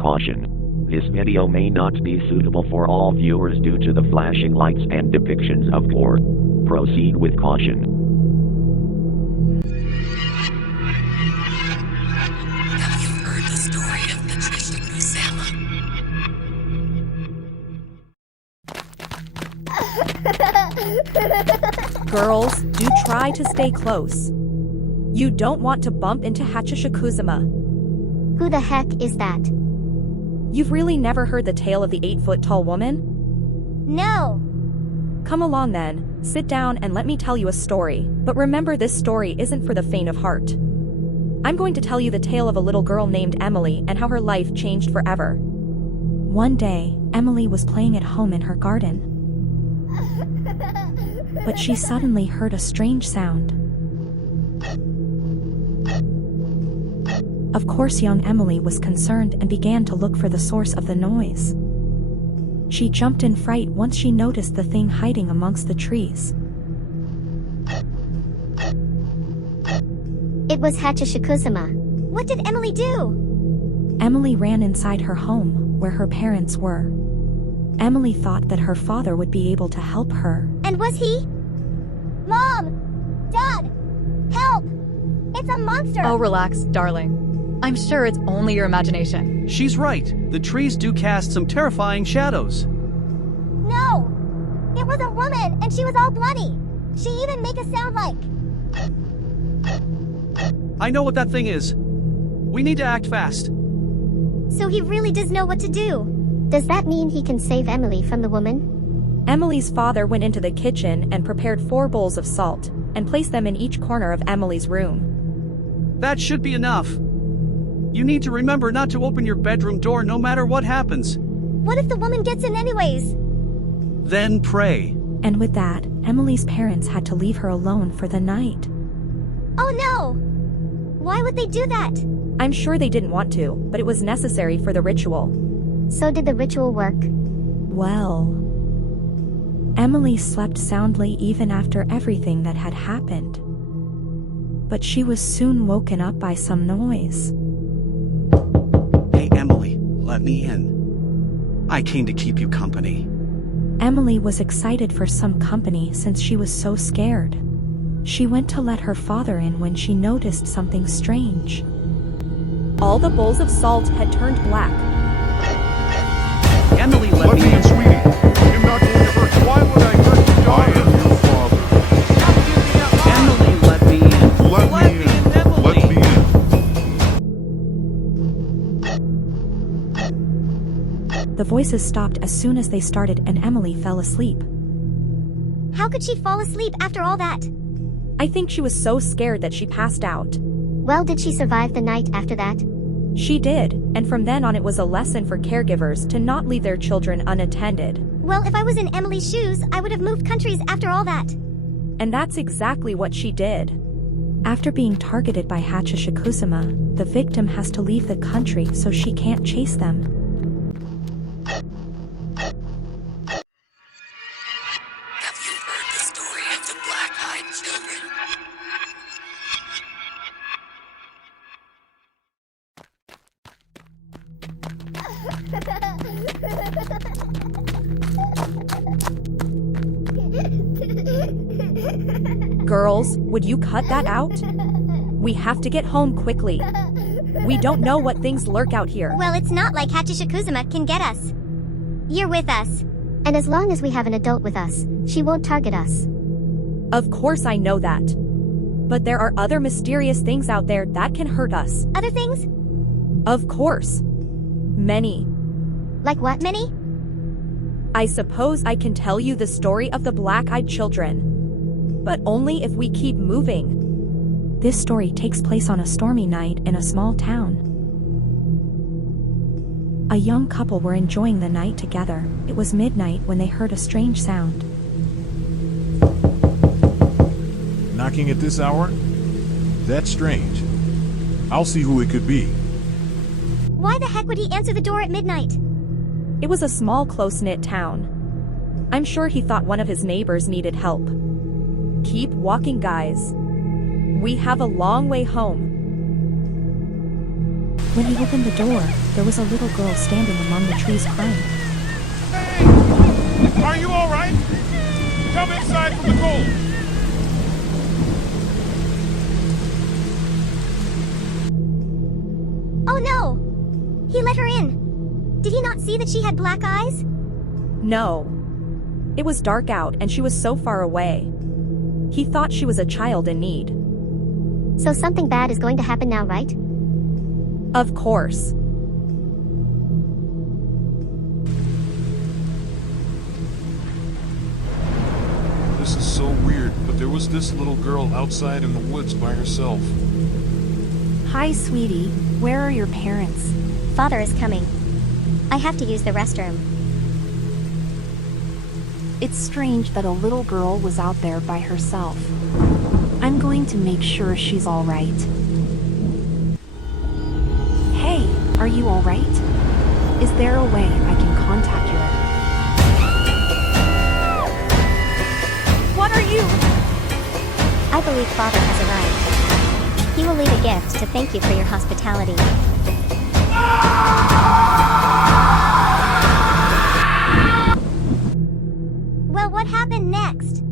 Caution. This video may not be suitable for all viewers due to the flashing lights and depictions of gore. Proceed with caution. Have you heard the story of Hachishaku-sama? Girls, do try to stay close. You don't want to bump into Hachishaku-sama. Who the heck is that? You've really never heard the tale of the 8-foot-tall woman? No! Come along then, sit down and let me tell you a story, but remember this story isn't for the faint of heart. I'm going to tell you the tale of a little girl named Emily and how her life changed forever. One day, Emily was playing at home in her garden. But she suddenly heard a strange sound. Of course, young Emily was concerned and began to look for the source of the noise. She jumped in fright once she noticed the thing hiding amongst the trees. It was Hachishaku-sama. What did Emily do? Emily ran inside her home, where her parents were. Emily thought that her father would be able to help her. And was he? Mom! Dad! Help! It's a monster! Oh, relax, darling. I'm sure it's only your imagination. She's right. The trees do cast some terrifying shadows. No! It was a woman, and she was all bloody. She even made a sound like... I know what that thing is. We need to act fast. So he really does know what to do. Does that mean he can save Emily from the woman? Emily's father went into the kitchen and prepared 4 bowls of salt, and placed them in each corner of Emily's room. That should be enough. You need to remember not to open your bedroom door no matter what happens. What if the woman gets in anyways? Then pray. And with that, Emily's parents had to leave her alone for the night. Oh no! Why would they do that? I'm sure they didn't want to, but it was necessary for the ritual. So did the ritual work? Well... Emily slept soundly even after everything that had happened. But she was soon woken up by some noise. Hey, Emily, let me in. I came to keep you company. Emily was excited for some company since she was so scared. She went to let her father in when she noticed something strange. All the bowls of salt had turned black. Emily, let me in. Sweetie. I'm not going to hurt you. Why would I hurt you, daughter? I am your father. Emily, let me in. Let me in. Emily. Let me in. The voices stopped as soon as they started and Emily fell asleep. How could she fall asleep after all that? I think she was so scared that she passed out. Well, did she survive the night after that? She did, and from then on it was a lesson for caregivers to not leave their children unattended. Well, if I was in Emily's shoes, I would have moved countries after all that. And that's exactly what she did. After being targeted by Hachishaku-sama, the victim has to leave the country so she can't chase them. Have you heard the story of the black-eyed children? Girls, would you cut that out? We have to get home quickly. We don't know what things lurk out here. Well, it's not like Hachishaku-sama can get us. You're with us. And as long as we have an adult with us, she won't target us. Of course I know that. But there are other mysterious things out there that can hurt us. Other things? Of course. Many. Like what? Many? I suppose I can tell you the story of the black-eyed children. But only if we keep moving. This story takes place on a stormy night in a small town. A young couple were enjoying the night together. It was midnight when they heard a strange sound. Knocking at this hour? That's strange. I'll see who it could be. Why the heck would he answer the door at midnight? It was a small, close-knit town. I'm sure he thought one of his neighbors needed help. Keep walking, guys. We have a long way home. When he opened the door, there was a little girl standing among the trees crying. Hey! Are you alright? Come inside from the cold! Oh no! He let her in. Did he not see that she had black eyes? No. It was dark out and she was so far away. He thought she was a child in need. So something bad is going to happen now, right? Of course. This is so weird, but there was this little girl outside in the woods by herself. Hi, sweetie. Where are your parents? Father is coming. I have to use the restroom. It's strange that a little girl was out there by herself. I'm going to make sure she's all right. Hey, are you all right? Is there a way I can contact her? What are you? I believe Father has arrived. He will leave a gift to thank you for your hospitality. Well, what happened next?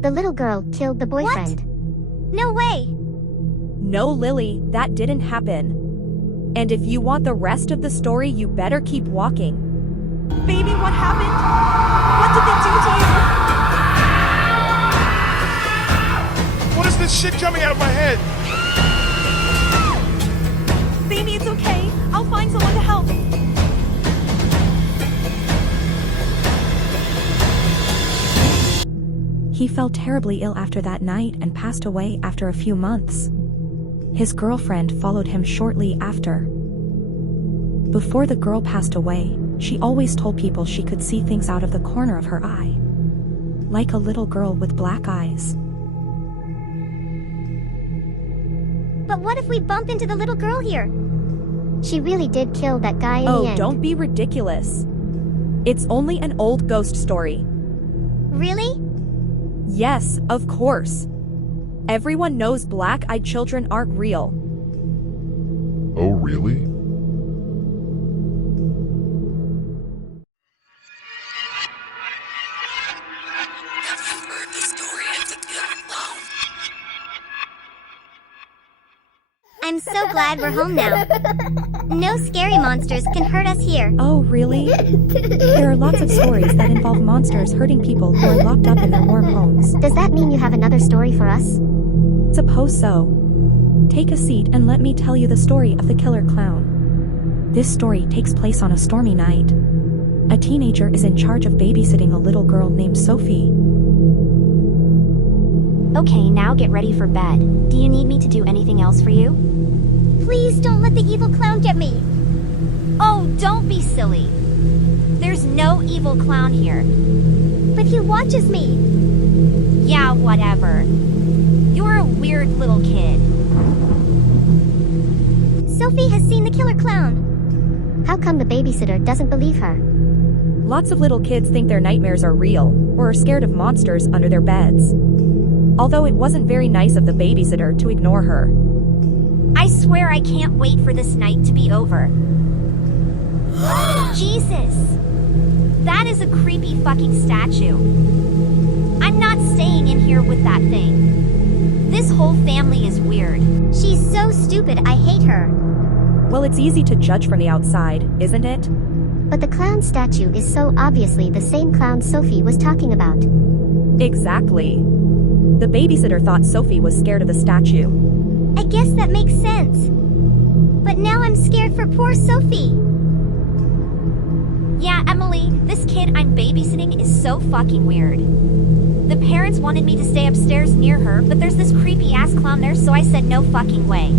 The little girl killed the boyfriend. What? No way! No, Lily, that didn't happen. And if you want the rest of the story, you better keep walking. Baby, what happened? What did they do to you? What is this shit coming out of my head? Baby, it's okay. I'll find someone to help. He fell terribly ill after that night and passed away after a few months. His girlfriend followed him shortly after. Before the girl passed away, she always told people she could see things out of the corner of her eye. Like a little girl with black eyes. But what if we bump into the little girl here? She really did kill that guy in the end. Oh, don't be ridiculous. It's only an old ghost story. Really? Yes, of course. Everyone knows black-eyed children aren't real. Oh, really? Have you heard the story of the killer clown? I'm so glad we're home now. No scary monsters can hurt us here. Oh, really? There are lots of stories that involve monsters hurting people who are locked up in their warm homes. Does that mean you have another story for us? Suppose so. Take a seat and let me tell you the story of the killer clown. This story takes place on a stormy night. A teenager is in charge of babysitting a little girl named Sophie. Okay, now get ready for bed. Do you need me to do anything else for you? Please don't let the evil clown get me. Oh, don't be silly. There's no evil clown here. But he watches me. Yeah, whatever. You're a weird little kid. Sophie has seen the killer clown. How come the babysitter doesn't believe her? Lots of little kids think their nightmares are real, or are scared of monsters under their beds. Although it wasn't very nice of the babysitter to ignore her. I swear I can't wait for this night to be over. Jesus! That is a creepy fucking statue. I'm not staying in here with that thing. This whole family is weird. She's so stupid, I hate her. Well, it's easy to judge from the outside, isn't it? But the clown statue is so obviously the same clown Sophie was talking about. Exactly. The babysitter thought Sophie was scared of the statue. I guess that makes sense. But now I'm scared for poor Sophie. Yeah, Emily, this kid I'm babysitting is so fucking weird. The parents wanted me to stay upstairs near her, but there's this creepy-ass clown there, so I said no fucking way.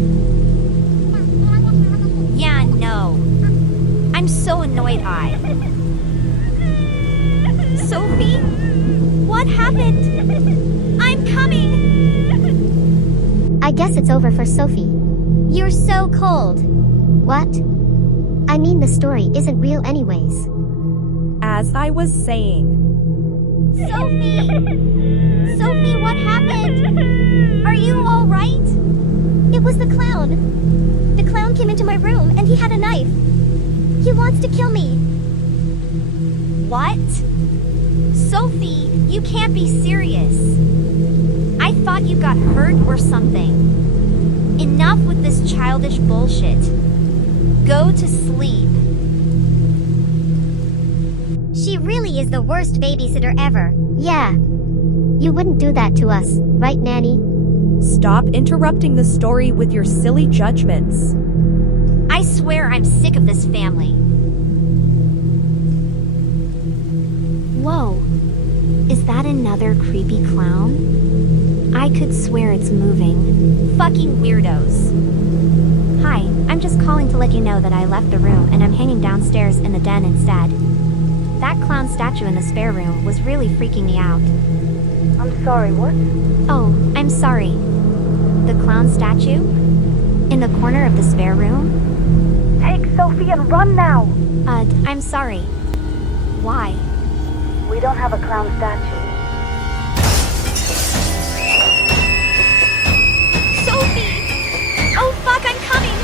Yeah, no. I'm so annoyed, Sophie? What happened? I'm coming! I guess it's over for Sophie. You're so cold. What? I mean, the story isn't real anyways. As I was saying. Sophie! Sophie, what happened? Are you alright? It was the clown. The clown came into my room and he had a knife. He wants to kill me. What? Sophie, you can't be serious. I thought you got hurt or something. Enough with this childish bullshit. Go to sleep. She really is the worst babysitter ever. Yeah. You wouldn't do that to us, right, Nanny? Stop interrupting the story with your silly judgments. I swear I'm sick of this family. Whoa. Is that another creepy clown? I could swear it's moving. Fucking weirdos. Hi, I'm just calling to let you know that I left the room and I'm hanging downstairs in the den instead. That clown statue in the spare room was really freaking me out. I'm sorry, what? Oh, I'm sorry. The clown statue? In the corner of the spare room? Take Sophie and run now! I'm sorry. Why? We don't have a clown statue. Sophie! Oh fuck, I'm coming!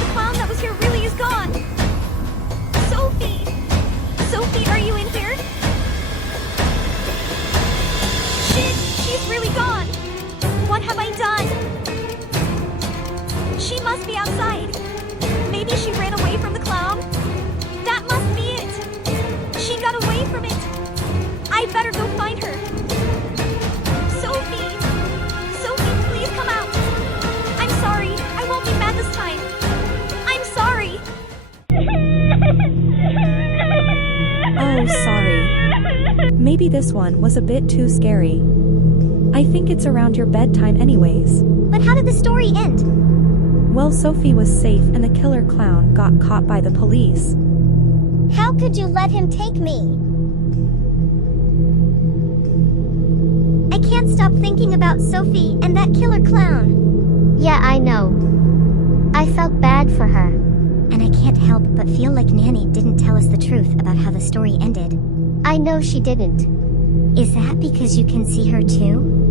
The clown that was here really is gone! Sophie! Sophie, are you in here? Shit, she's really gone! What have I done? She must be outside. Maybe she ran away from the clown? That must be it! She got away from it! I better go find her! Sophie! Sophie, please come out! I'm sorry, I won't be mad this time! I'm sorry! Oh, sorry. Maybe this one was a bit too scary. I think it's around your bedtime anyways. But how did the story end? Well, Sophie was safe and the killer clown got caught by the police. How could you let him take me? I can't stop thinking about Sophie and that killer clown. Yeah, I know. I felt bad for her. And I can't help but feel like Nanny didn't tell us the truth about how the story ended. I know she didn't. Is that because you can see her too?